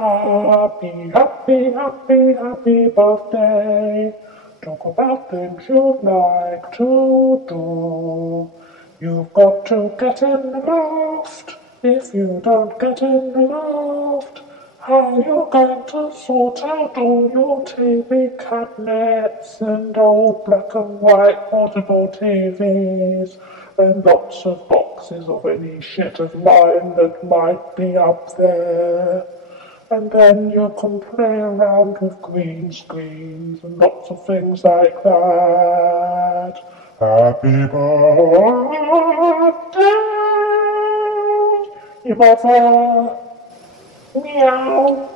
Happy, happy, happy, happy birthday. Talk about things you'd like to do. You've got to get in the loft. If you don't get in the loft, how you going to sort out all your TV cabinets and old black and white portable TVs and lots of boxes of any shit of mine that might be up there? And then you can play around with green screens and lots of things like that. Happy birthday, your mother. Meow.